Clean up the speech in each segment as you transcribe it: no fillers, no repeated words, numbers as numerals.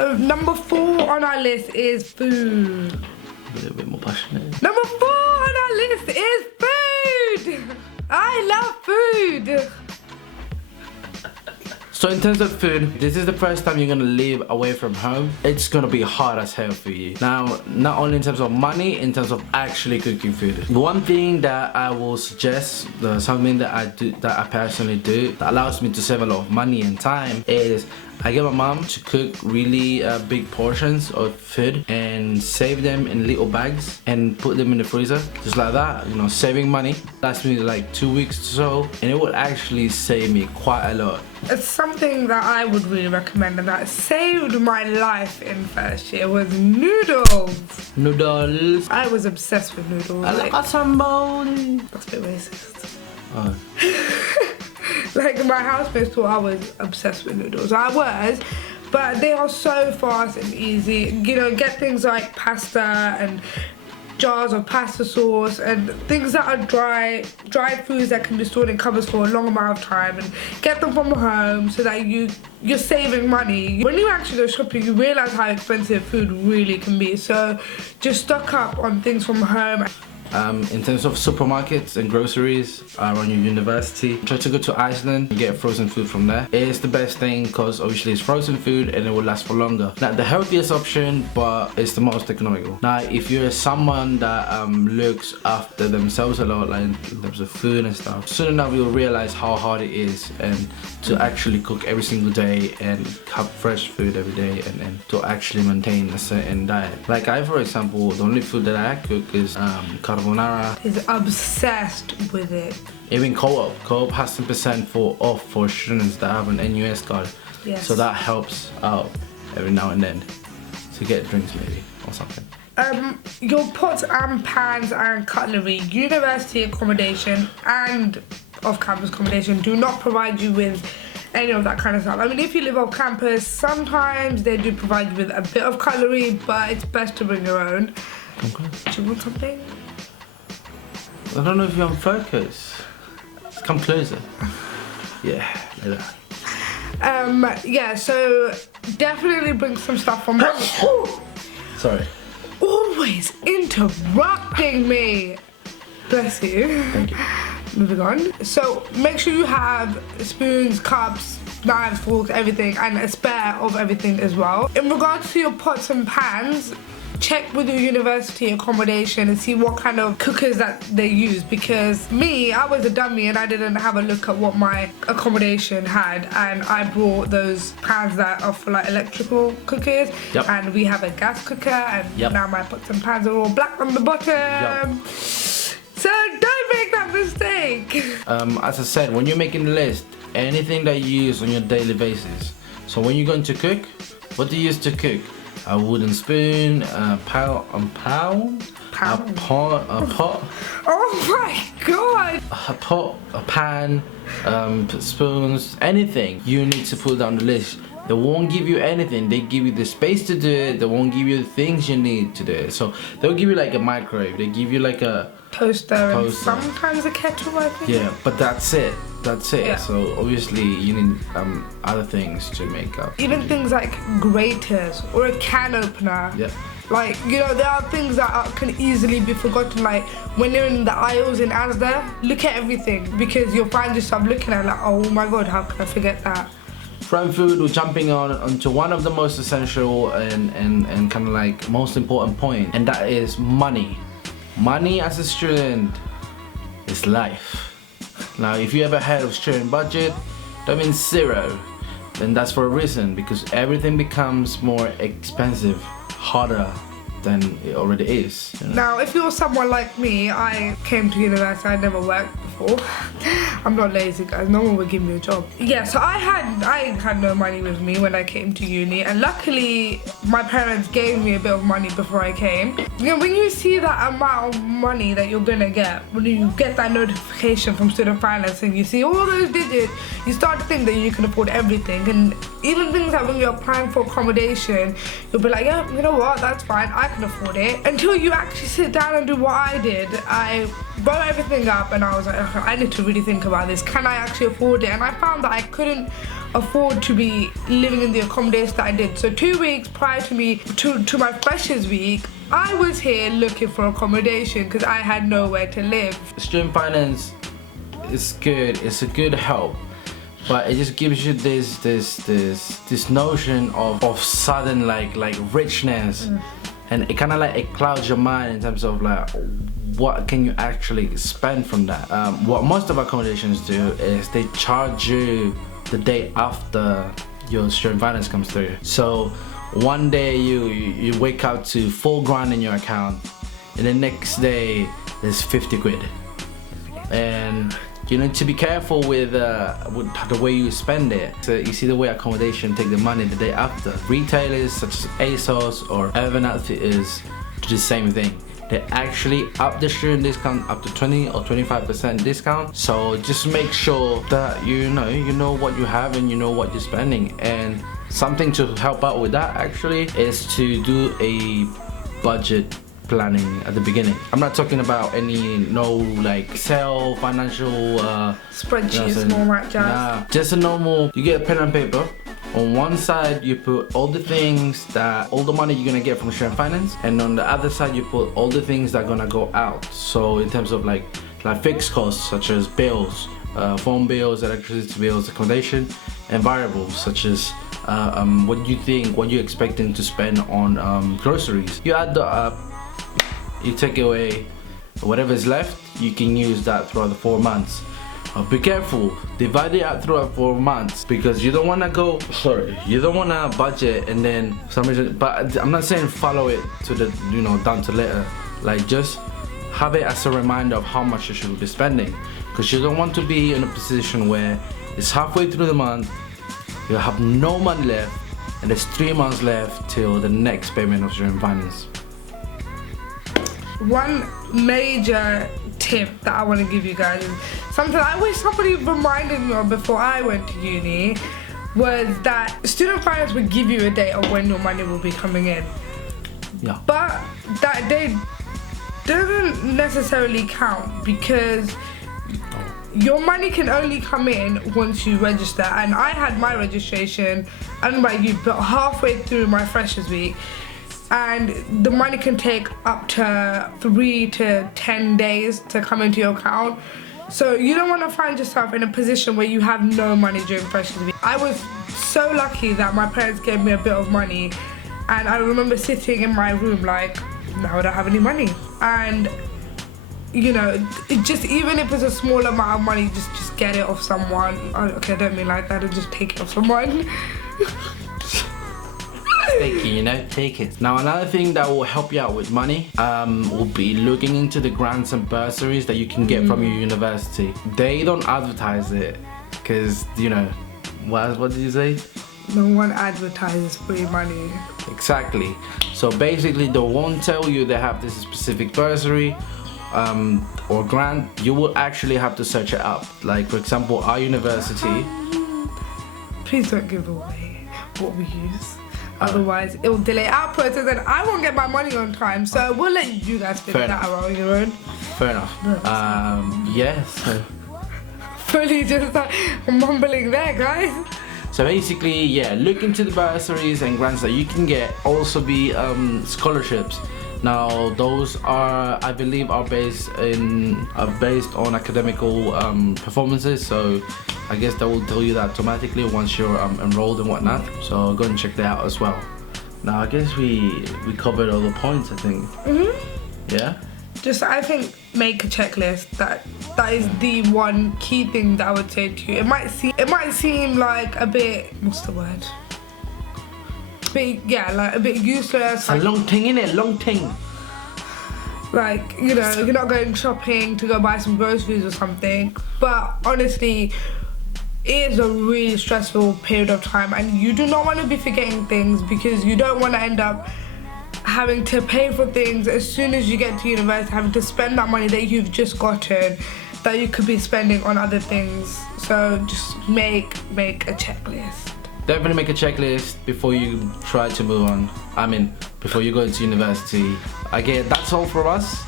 So number 4 on our list is food. A little bit more passionate. Number 4 on our list is food. I love food. So in terms of food, this is the first time you're gonna live away from home. It's gonna be hard as hell for you. Now, not only in terms of money, in terms of actually cooking food. One thing that I will suggest, something that I personally do, that allows me to save a lot of money and time, is I get my mom to cook really big portions of food and save them in little bags and put them in the freezer, just like that, you know, saving money. Lasts me like 2 weeks or so, and it will actually save me quite a lot. It's something that I would really recommend and that saved my life in first year was noodles. Noodles. I was obsessed with noodles. I like somebody. That's a bit racist. Oh. Like my housemates thought I was obsessed with noodles. I was, but they are so fast and easy. You know, get things like pasta and jars of pasta sauce and things that are dried foods that can be stored in cupboards for a long amount of time, and get them from home so that you're saving money. When you actually go shopping, you realize how expensive food really can be. So just stock up on things from home. In terms of supermarkets and groceries around your university, try to go to Iceland and get frozen food from there. It's the best thing because obviously it's frozen food and it will last for longer. Not the healthiest option, but it's the most economical. Now, if you're someone that looks after themselves a lot, like in terms of food and stuff, soon enough you'll realize how hard it is and to actually cook every single day and have fresh food every day and to actually maintain a certain diet. Like I, for example, the only food that I cook is carbonara. He's obsessed with it. Even Co-op has 10% off for students that have an NUS card. Yes. So that helps out every now and then to get drinks maybe or something. Your pots and pans and cutlery, university accommodation and off-campus accommodation do not provide you with any of that kind of stuff. I mean, if you live off campus, sometimes they do provide you with a bit of cutlery, but it's best to bring your own. Okay. Do you want something? I don't know if you're on focus. Come closer. Yeah, like that. Yeah, so definitely bring some stuff from home. Sorry. Always interrupting me. Bless you. Thank you. Moving on. So make sure you have spoons, cups, knives, forks, everything, and a spare of everything as well. In regards to your pots and pans, check with your university accommodation and see what kind of cookers that they use, because me, I was a dummy and I didn't have a look at what my accommodation had, and I brought those pans that are for like electrical cookers. Yep. And we have a gas cooker, and yep. Now my pots and pans are all black on the bottom. Yep. So don't make that mistake. As I said, when you're making the list, anything that you use on your daily basis. So when you're going to cook, what do you use to cook? A wooden spoon, a pot. Oh my god! A pot, a pan, spoons, anything. You need to put down the list. They won't give you anything. They give you the space to do it. They won't give you the things you need to do it. So they'll give you like a microwave. They give you like a toaster. And sometimes a kettle, I think. Yeah, but that's it. That's it. Yeah. So obviously you need other things to make up. Even things like graters or a can opener. Yeah. Like, you know, there are things that can easily be forgotten. Like when you're in the aisles in Asda, look at everything, because you'll find yourself looking at it like, oh my god, how can I forget that? From food, we're jumping onto one of the most essential and kind of like most important point, and that is money. Money as a student is life. Now, if you ever heard of student budget, that means zero. Then that's for a reason, because everything becomes more expensive, harder than it already is. You know? Now, if you're someone like me, I came to university, I never worked before. I'm not lazy, guys, no one would give me a job. Yeah, so I had no money with me when I came to uni, and luckily my parents gave me a bit of money before I came. You know, when you see that amount of money that you're gonna get, when you get that notification from student finance and you see all those digits, you start to think that you can afford everything. And even things like when you're applying for accommodation, you'll be like, yeah, you know what, that's fine, I can afford it. Until you actually sit down and do what I did. I brought everything up and I was like, okay, I need to really think about this. Can I actually afford it? And I found that I couldn't afford to be living in the accommodation that I did. So 2 weeks prior to me, to my freshers week, I was here looking for accommodation because I had nowhere to live. Student finance is good, it's a good help, but it just gives you this notion of sudden like richness, and it kind of like it clouds your mind in terms of like what can you actually spend from that. What most of accommodations do is they charge you the day after your student finance comes through. So one day you wake up to 4 grand in your account, and the next day there's 50 quid, and you need to be careful with the way you spend it. So you see the way accommodation take the money the day after. Retailers such as ASOS or Urban Outfitters do the same thing. They actually up the student discount up to 20 or 25% discount. So just make sure that you know what you have and you know what you're spending. And something to help out with that actually is to do a budget planning at the beginning. I'm not talking about like Excel, financial spreadsheets and all that jazz. Nah, just a normal, you get a pen and paper. On one side you put all the money you're gonna get from student finance, and on the other side you put all the things that are gonna go out. So in terms of like fixed costs such as bills, phone bills, electricity bills, accommodation, and variables such as what you're expecting to spend on groceries. You add that up, you take away whatever's left, you can use that throughout the 4 months. Be careful, divide it out throughout 4 months, because you don't want to budget and then for some reason, but I'm not saying follow it to the down to letter, like just have it as a reminder of how much you should be spending, because you don't want to be in a position where it's halfway through the month, you have no money left, and there's 3 months left till the next payment of student finance. One major tip that I want to give you guys is something I wish somebody reminded me of before I went to uni, was that student finance would give you a date of when your money will be coming in. Yeah. But that date doesn't necessarily count, because your money can only come in once you register. And I had my registration, I don't know about you, but halfway through my freshers week, and the money can take up to 3 to 10 days to come into your account. So you don't want to find yourself in a position where you have no money during freshers week. I was so lucky that my parents gave me a bit of money, and I remember sitting in my room like, now I don't have any money. And it just, even if it's a small amount of money, just get it off someone. Okay, I don't mean like that, just take it off someone. Take it. Now another thing that will help you out with money will be looking into the grants and bursaries that you can get from your university. They don't advertise it because what did you say? No one advertises free money. Exactly. So basically they won't tell you they have this specific bursary or grant. You will actually have to search it up. Like for example, our university. Please don't give away what we use. Otherwise, it will delay our process and I won't get my money on time. So we'll let you guys figure that out on your own. Fair enough. Yes. Fully just mumbling there, guys. So basically, yeah, look into the bursaries and grants that you can get. Also be scholarships. Now those are, I believe, are based on academical performances. So I guess that will tell you that automatically once you're enrolled and whatnot. So go and check that out as well. Now I guess we covered all the points, I think. Yeah. Just, I think, make a checklist. That is the one key thing that I would say to you. It might seem like a bit, what's the word? Like a bit useless. It's a long thing, innit? Long thing. Like, you're not going shopping to go buy some groceries or something. But honestly, it is a really stressful period of time, and you do not want to be forgetting things, because you don't want to end up having to pay for things as soon as you get to university, having to spend that money that you've just gotten that you could be spending on other things. So just make a checklist. Definitely make a checklist before you try to move on. I mean, before you go into university. Again, that's all for us.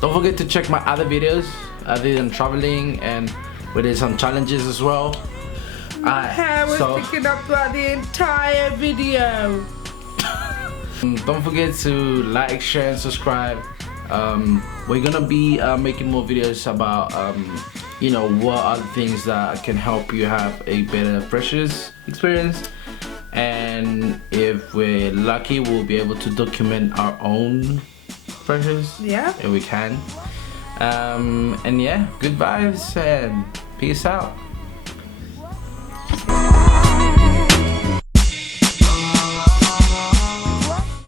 Don't forget to check my other videos. I did some traveling and we did some challenges as well. My hair was sticking up throughout the entire video. Don't forget to like, share and subscribe. We're gonna be making more videos about you know, what are the things that can help you have a better freshers experience, and if we're lucky we'll be able to document our own freshers, if we can. And yeah, good vibes and peace out.